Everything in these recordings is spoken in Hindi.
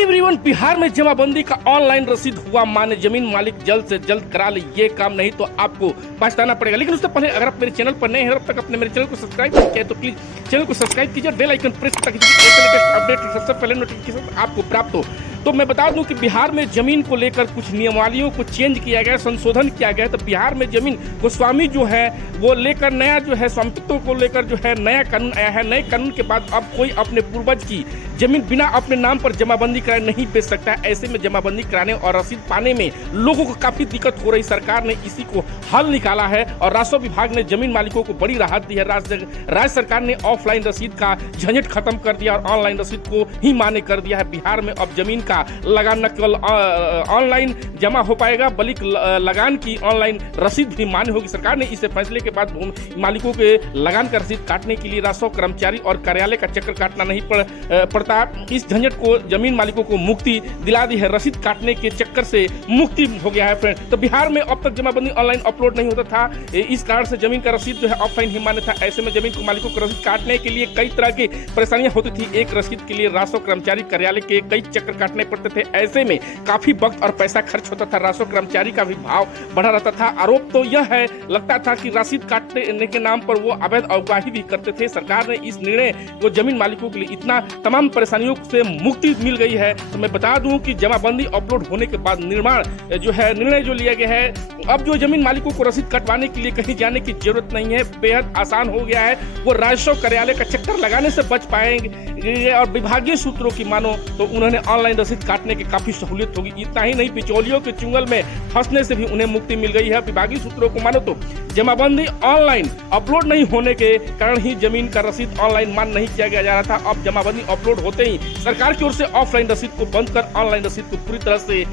हाय एवरीवन, बिहार में जमाबंदी का ऑनलाइन रसीद हुआ मान्य। जमीन मालिक जल्द से जल्द करा ले ये काम, नहीं तो आपको पछताना पड़ेगा। लेकिन उससे पहले अगर आप मेरे चैनल पर नए हैं और अब तक अपने मेरे चैनल को सब्सक्राइब नहीं किया तो प्लीज चैनल को सब्सक्राइब कीजिए, बेल आइकन प्रेस ताकि लेटेस्ट अपडेट सबसे पहले नोटिफिकेशन आपको प्राप्त हो। तो मैं बता दूं कि बिहार में जमीन को लेकर कुछ नियमावलियों को चेंज किया गया, संशोधन किया गया। तो बिहार में जमीन को स्वामी जो है वो लेकर नया जो है स्वामित्व को लेकर जो है नया कानून आया है। नए कानून के बाद अब कोई अपने पूर्वज की जमीन बिना अपने नाम पर जमाबंदी कराए नहीं बेच सकता है। ऐसे में जमाबंदी कराने और रसीद पाने में लोगों को काफी दिक्कत हो रही। सरकार ने इसी को हल निकाला है और राजस्व विभाग ने जमीन मालिकों को बड़ी राहत दी है। राज्य सरकार ने ऑफलाइन रसीद का झंझट खत्म कर दिया और ऑनलाइन रसीद को ही मान्य कर दिया है। बिहार में अब जमीन का लगान न केवल ऑनलाइन जमा हो पाएगा बल्कि लगान की ऑनलाइन रसीद भी मान्य होगी। सरकार ने इस फैसले के बाद भूमि मालिकों के लगान का रसीद काटने के लिए राजस्व कर्मचारी और कार्यालय का चक्कर काटना नहीं पड़ता। इस झंझट को जमीन मालिकों को मुक्ति दिला दी है। रसीद काटने के चक्कर से मुक्ति हो गया है फ्रेंड। तो बिहार में अब तक जमाबंदी ऑनलाइन अपलोड नहीं होता था, इस कारण से जमीन का रसीद जो है ऑफलाइन ही मान्य था। ऐसे में जमीन मालिकों को रसीद काटने के लिए कई तरह की परेशानियां होती थी। एक रसीद के लिए राजस्व कर्मचारी कार्यालय के कई चक्कर काटने पड़ते थे। ऐसे में काफी वक्त और पैसा खर्च होता था। राजस्व कर्मचारी का भी भाव बढ़ा रहता था। आरोप तो यह है, लगता था कि रसीद काटने के नाम पर वो अवैध अवगाही भी करते थे। सरकार ने इस निर्णय को जमीन मालिकों के लिए इतना तमाम परेशानियों से मुक्ति मिल गई है। तो मैं बता दूं कि जमाबंदी अपलोड होने के बाद निर्णय जो लिया गया है, अब जो जमीन मालिकों को रसीद कटवाने के लिए कहीं जाने की जरूरत नहीं है। बेहद आसान हो गया है। वो राजस्व कार्यालय का चक्कर लगाने से बच पाएंगे और विभागीय सूत्रों की मानो तो उन्होंने ऑनलाइन रसीद काटने की काफी सहूलियत होगी। इतना ही नहीं, बिचौलियों के चुंगल में फंसने से भी उन्हें मुक्ति मिल गई है। विभागीय सूत्रों को मानो तो जमाबंदी ऑनलाइन अपलोड नहीं होने के कारण ही जमीन का रसीद ऑनलाइन मान नहीं किया जा रहा था। अब जमाबंदी अपलोड होते ही सरकार की ओर से ऑफलाइन रसीद को बंद कर ऑनलाइन रसीद को पूरी तरह से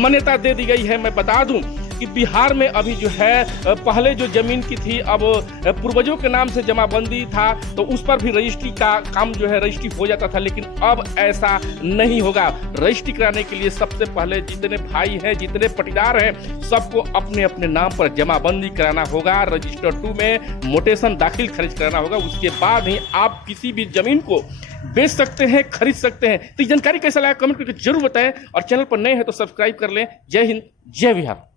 मान्यता दे दी गई है। मैं बता दूं कि बिहार में अभी जो है पहले जो जमीन की थी, अब पूर्वजों के नाम से जमाबंदी था तो उस पर भी रजिस्ट्री का काम जो है रजिस्ट्री हो जाता था। लेकिन अब ऐसा नहीं होगा। रजिस्ट्री कराने के लिए सबसे पहले जितने भाई हैं, जितने पटीदार हैं, सबको अपने अपने नाम पर जमाबंदी कराना होगा। रजिस्टर 2 में मोटेशन दाखिल खारिज कराना होगा। उसके बाद ही आप किसी भी जमीन को बेच सकते हैं, खरीद सकते हैं। तो जानकारी कैसा लगा कमेंट करके जरूर बताएं और चैनल पर नए हैं तो सब्सक्राइब कर लें। जय हिंद, जय बिहार।